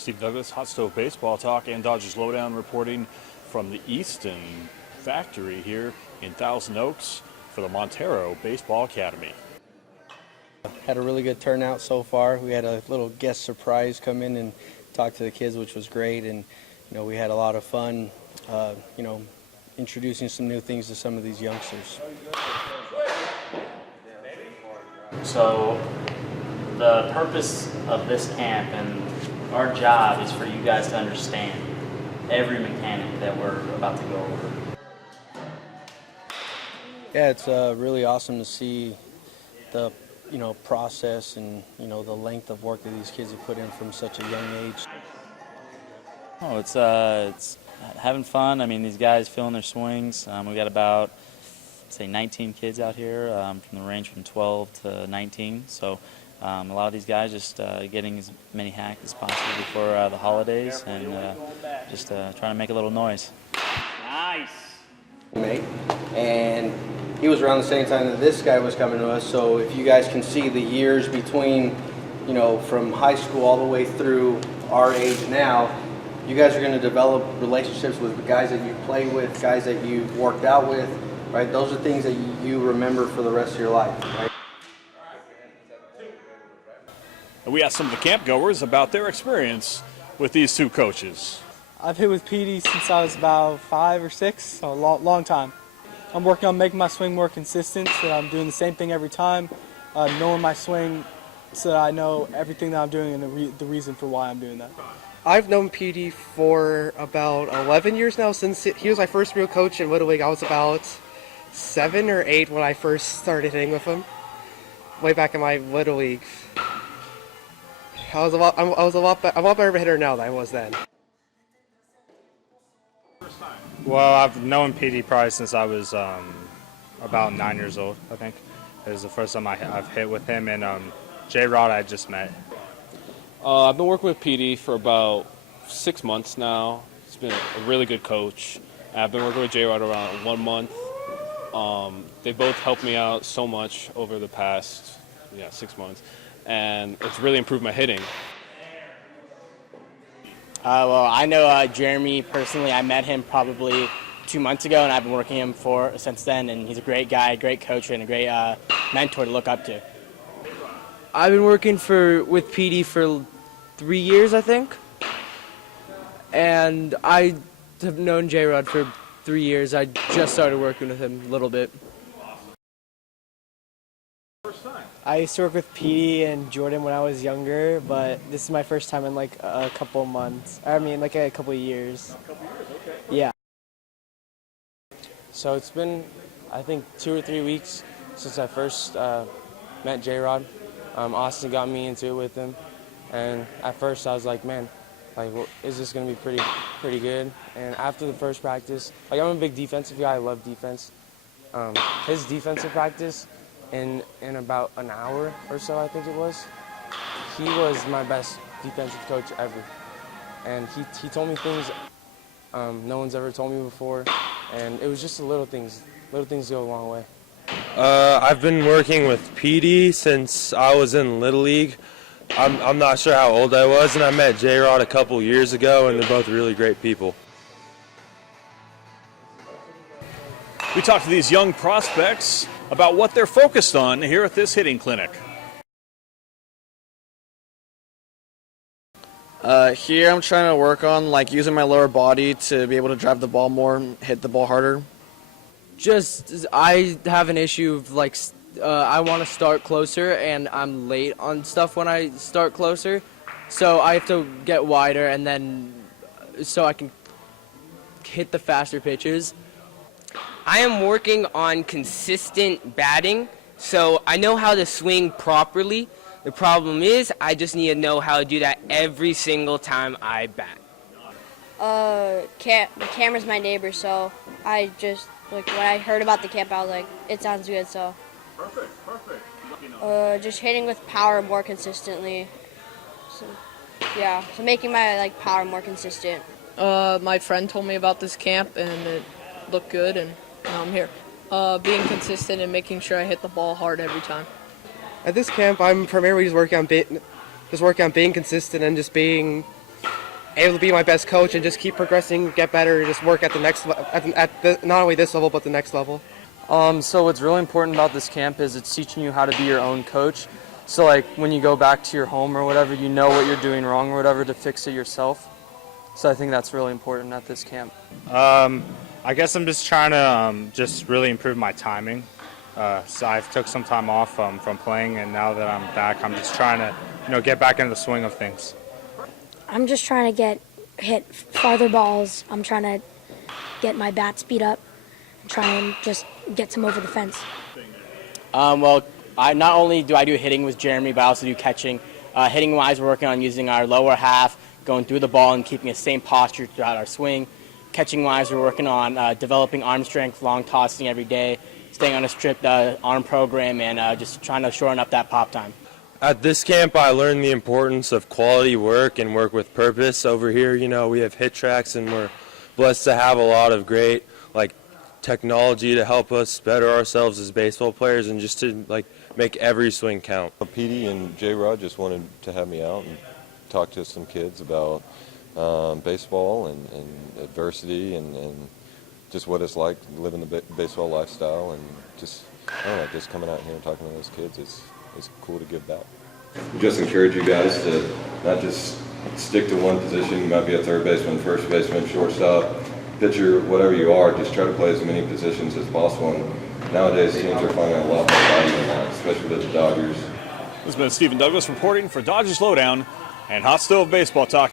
Steve Douglas, Hot Stove Baseball Talk and Dodgers Lowdown reporting from the Easton factory here in Thousand Oaks for the Montero Baseball Academy. Had a really good turnout so far. We had a little guest surprise come in and talk to the kids, which was great, and we had a lot of fun, introducing some new things to some of these youngsters. So the purpose of this camp and our job is for you guys to understand every mechanic that we're about to go over. Yeah, it's really awesome to see the process and the length of work that these kids have put in from such a young age. Oh, it's having fun. I mean, these guys feeling their swings. We got about, say, 19 kids out here from the range from 12 to 19. So a lot of these guys just getting as many hacks as possible before the holidays and just trying to make a little noise. Nice. And he was around the same time that this guy was coming to us. So if you guys can see the years between, from high school all the way through our age now, you guys are going to develop relationships with the guys that you play with, guys that you've worked out with, right? Those are things that you remember for the rest of your life, right? We asked some of the camp goers about their experience with these two coaches. I've hit with Petie since I was about 5 or 6, so a long time. I'm working on making my swing more consistent, so that I'm doing the same thing every time, knowing my swing so that I know everything that I'm doing and the reason for why I'm doing that. I've known Petie for about 11 years now, since he was my first real coach in Little League. I was about 7 or 8 when I first started hitting with him, way back in my Little League. I'm a lot better of a hitter now than I was then. Well, I've known Petie probably since I was about 9 years old, I think. It was the first time I've hit with him, and J-Rod I just met. I've been working with Petie for about 6 months now. He's been a really good coach. I've been working with J-Rod around 1 month. They both helped me out so much over the past 6 months, and it's really improved my hitting. Well, I know Jeremy personally. I met him probably 2 months ago, and I've been working with him since then, and he's a great guy, great coach, and a great mentor to look up to. I've been working with Petie for 3 years, I think, and I have known J-Rod for 3 years. I just started working with him a little bit. I used to work with Petie and Jordan when I was younger, but this is my first time in like a couple months. I mean, like a couple of years. A couple years, okay. Yeah. So it's been, I think, 2 or 3 weeks since I first met J-Rod. Austin got me into it with him, and at first I was like, man, like, is this going to be pretty good? And after the first practice, like, I'm a big defensive guy. I love defense. His defensive practice, in about an hour or so, I think it was, he was my best defensive coach ever. And he told me things no one's ever told me before, and it was just the little things. Little things go a long way. I've been working with Petie since I was in Little League. I'm not sure how old I was, and I met J-Rod a couple years ago, and they're both really great people. We talked to these young prospects about what they're focused on here at this hitting clinic. Here I'm trying to work on using my lower body to be able to drive the ball more, hit the ball harder. I have an issue of I want to start closer, and I'm late on stuff when I start closer, so I have to get wider, and then so I can hit the faster pitches. I am working on consistent batting, so I know how to swing properly. The problem is I just need to know how to do that every single time I bat. The camera's my neighbor, so I just, when I heard about the camp, I was like, it sounds good, so. Perfect. Just hitting with power more consistently. So, yeah, so making my power more consistent. My friend told me about this camp, and it looked good, and now I'm here. Being consistent and making sure I hit the ball hard every time. At this camp, I'm primarily just working on being consistent and just being able to be my best coach and just keep progressing, get better, just work at the next not only this level but the next level. So what's really important about this camp is it's teaching you how to be your own coach. So like when you go back to your home or whatever, you know what you're doing wrong or whatever to fix it yourself. So I think that's really important at this camp. I guess I'm just trying to just really improve my timing. So I took some time off from playing, and now that I'm back, I'm just trying to get back into the swing of things. I'm just trying to hit farther balls. I'm trying to get my bat speed up and try and just get some over the fence. Well, I not only do I do hitting with Jeremy, but I also do catching. Hitting-wise, we're working on using our lower half, going through the ball and keeping the same posture throughout our swing. Catching-wise, we're working on developing arm strength, long tossing every day, staying on a strict arm program, and just trying to shorten up that pop time. At this camp, I learned the importance of quality work and work with purpose. Over here, we have hit tracks, and we're blessed to have a lot of great technology to help us better ourselves as baseball players and just to make every swing count. Petie and J-Rod just wanted to have me out and talk to some kids about baseball and adversity and just what it's like living the baseball lifestyle, and just coming out here and talking to those kids is cool to give back. We just encourage you guys to not just stick to one position. You might be a third baseman, first baseman, shortstop, pitcher, whatever you are. Just try to play as many positions as possible. And nowadays, teams are finding a lot more value in that, especially with the Dodgers. This has been Stephen Douglas reporting for Dodgers Lowdown and Hot Stove Baseball Talk.